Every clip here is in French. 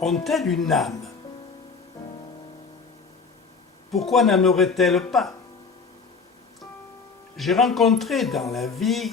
ont-elles une âme? Pourquoi n'en aurait-elle pas? J'ai rencontré dans la vie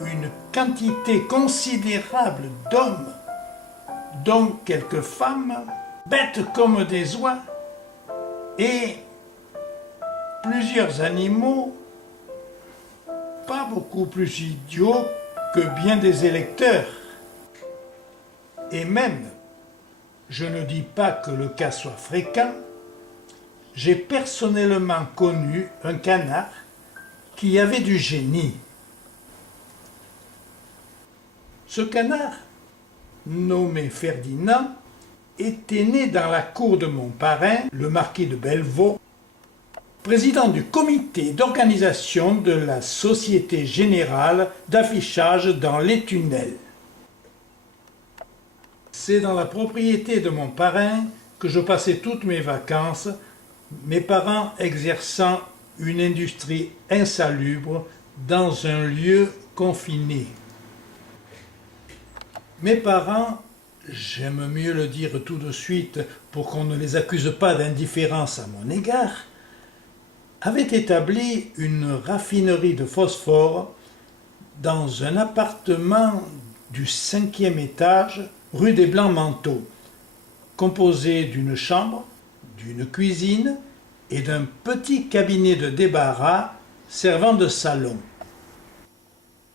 une quantité considérable d'hommes, dont quelques femmes, bêtes comme des oies, et plusieurs animaux, pas beaucoup plus idiots que bien des électeurs. Et même, je ne dis pas que le cas soit fréquent, j'ai personnellement connu un canard qui avait du génie. Ce canard, nommé Ferdinand, était né dans la cour de mon parrain, le marquis de Bellevaux, président du comité d'organisation de la Société Générale d'Affichage dans les Tunnels. C'est dans la propriété de mon parrain que je passais toutes mes vacances, mes parents exerçant une industrie insalubre dans un lieu confiné. Mes parents, j'aime mieux le dire tout de suite pour qu'on ne les accuse pas d'indifférence à mon égard, avaient établi une raffinerie de phosphore dans un appartement du 5e étage, rue des Blancs-Manteaux, composé d'une chambre, d'une cuisine et d'un petit cabinet de débarras servant de salon.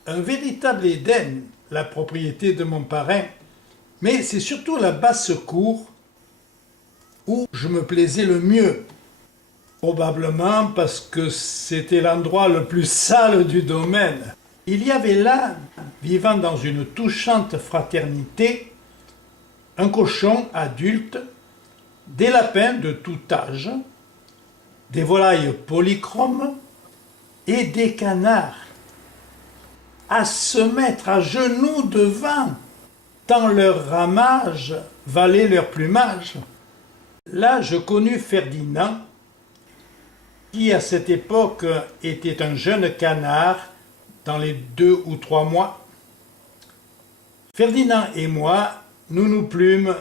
Un véritable Éden, la propriété de mon parrain, mais c'est surtout la basse-cour où je me plaisais le mieux. Probablement parce que c'était l'endroit le plus sale du domaine. Il y avait là, vivant dans une touchante fraternité, un cochon adulte, des lapins de tout âge, des volailles polychromes et des canards, à se mettre à genoux devant, tant leur ramage valait leur plumage. Là, je connus Ferdinand, qui à cette époque était un jeune canard dans les 2 ou 3 mois. Ferdinand et moi, nous nous plûmes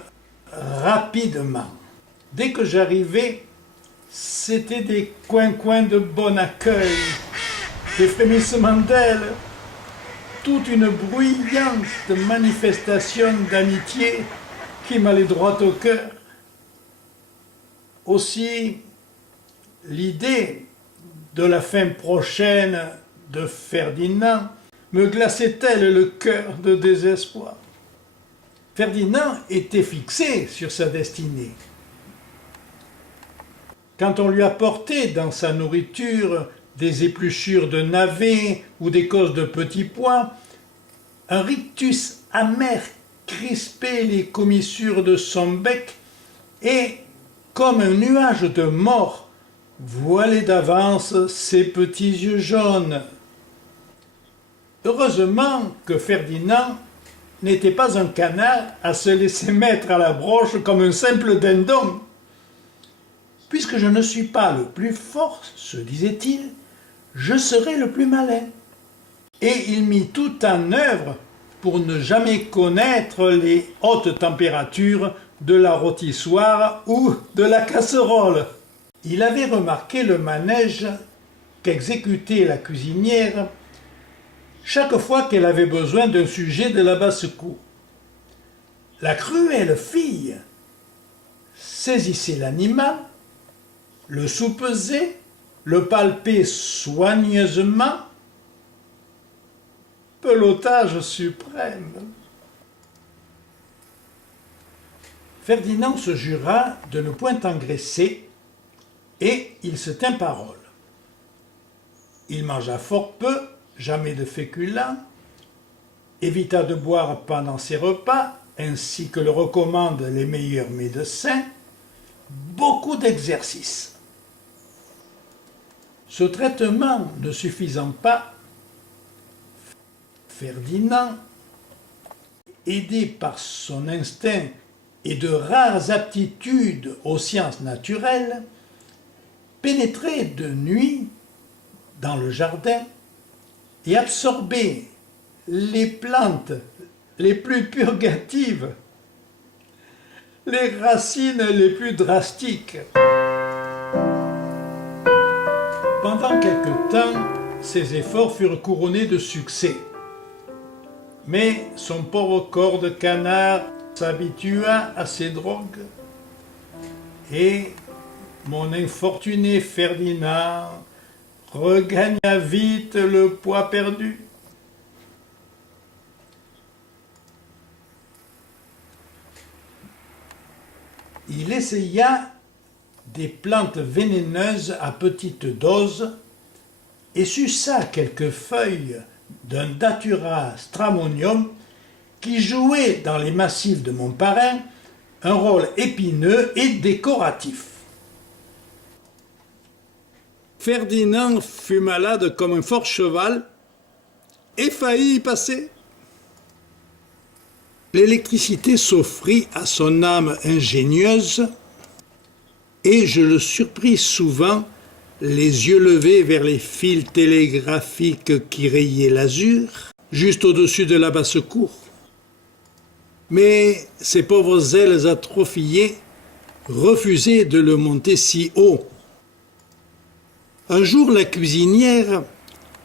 rapidement. Dès que j'arrivais, c'était des coins de bon accueil, des frémissements d'ailes, toute une bruyante manifestation d'amitié qui m'allait droit au cœur. Aussi, l'idée de la fin prochaine de Ferdinand me glaçait-elle le cœur de désespoir. Ferdinand était fixé sur sa destinée. Quand on lui apportait dans sa nourriture des épluchures de navets ou des cosses de petits pois, un rictus amer crispait les commissures de son bec et, comme un nuage de mort, voilait d'avance ses petits yeux jaunes. Heureusement que Ferdinand n'était pas un canard à se laisser mettre à la broche comme un simple dindon. Puisque je ne suis pas le plus fort, se disait-il, je serai le plus malin. Et il mit tout en œuvre pour ne jamais connaître les hautes températures de la rôtissoire ou de la casserole. Il avait remarqué le manège qu'exécutait la cuisinière chaque fois qu'elle avait besoin d'un sujet de la basse-cour. La cruelle fille saisissait l'animal, le soupesait, le palpait soigneusement. Pelotage suprême. Ferdinand se jura de ne point engraisser et il se tint parole. Il mangea fort peu, jamais de féculents, évita de boire pendant ses repas, ainsi que le recommandent les meilleurs médecins, beaucoup d'exercice. Ce traitement ne suffisant pas, Ferdinand, aidé par son instinct et de rares aptitudes aux sciences naturelles, pénétrait de nuit dans le jardin et absorbait les plantes les plus purgatives. les racines les plus drastiques. Pendant quelque temps, ses efforts furent couronnés de succès. Mais son pauvre corps de canard s'habitua à ces drogues et mon infortuné Ferdinand regagna vite le poids perdu. Il essaya des plantes vénéneuses à petite dose et suça quelques feuilles d'un Datura stramonium qui jouait dans les massifs de mon parrain un rôle épineux et décoratif. Ferdinand fut malade comme un fort cheval et faillit y passer. L'électricité s'offrit à son âme ingénieuse et je le surpris souvent, les yeux levés vers les fils télégraphiques qui rayaient l'azur, juste au-dessus de la basse-cour. Mais ses pauvres ailes atrophiées refusaient de le monter si haut. Un jour, la cuisinière,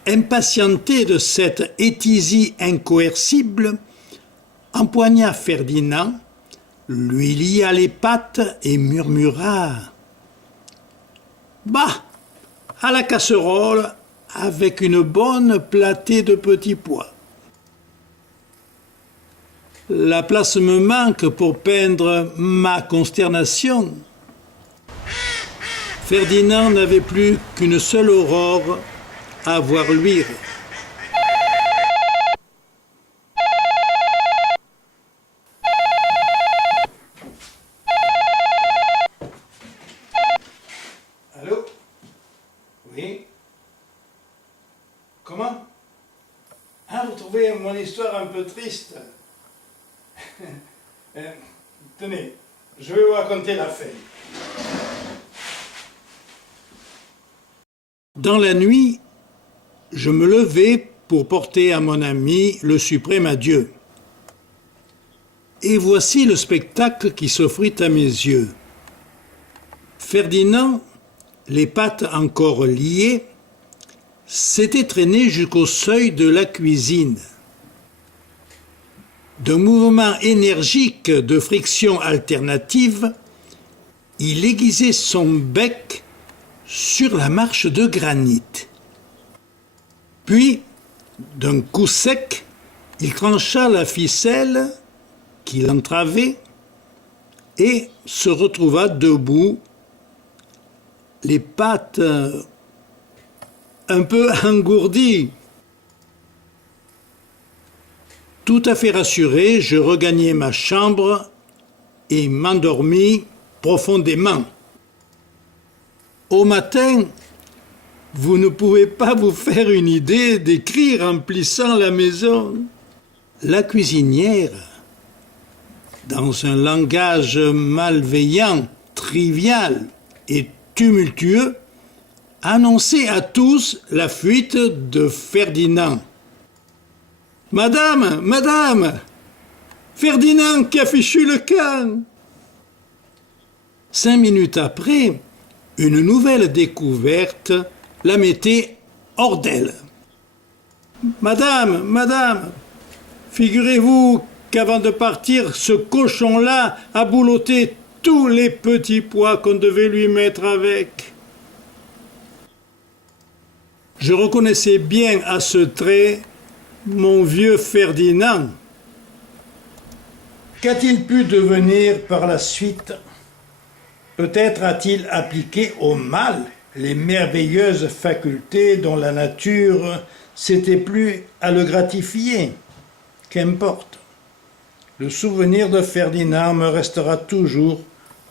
impatientée de cette étisie incoercible, empoigna Ferdinand, lui lia les pattes et murmura « Bah, à la casserole avec une bonne platée de petits pois. La place me manque pour peindre ma consternation. » Ferdinand n'avait plus qu'une seule aurore à voir luire. Allô? Oui? Comment? Ah, vous trouvez mon histoire un peu triste? Tenez, je vais vous raconter la fin. Dans la nuit, je me levai pour porter à mon ami le suprême adieu. Et voici le spectacle qui s'offrit à mes yeux. Ferdinand, les pattes encore liées, s'était traîné jusqu'au seuil de la cuisine. D'un mouvement énergique de friction alternative, il aiguisait son bec sur la marche de granit. Puis, d'un coup sec, il trancha la ficelle qui l'entravait et se retrouva debout, les pattes un peu engourdies. Tout à fait rassuré, je regagnai ma chambre et m'endormis profondément. Au matin, vous ne pouvez pas vous faire une idée des cris remplissant la maison. La cuisinière, dans un langage malveillant, trivial et tumultueux, annonçait à tous la fuite de Ferdinand. « Madame, madame, Ferdinand qui a fichu le camp !» 5 minutes après, une nouvelle découverte la mettait hors d'elle. « Madame, madame, figurez-vous qu'avant de partir, ce cochon-là a boulotté tous les petits pois qu'on devait lui mettre avec. » Je reconnaissais bien à ce trait mon vieux Ferdinand. Qu'a-t-il pu devenir par la suite? Peut-être a-t-il appliqué au mal les merveilleuses facultés dont la nature s'était plu à le gratifier. Qu'importe. Le souvenir de Ferdinand me restera toujours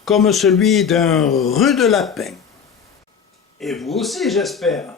comme celui d'un rude lapin. Et vous aussi, j'espère.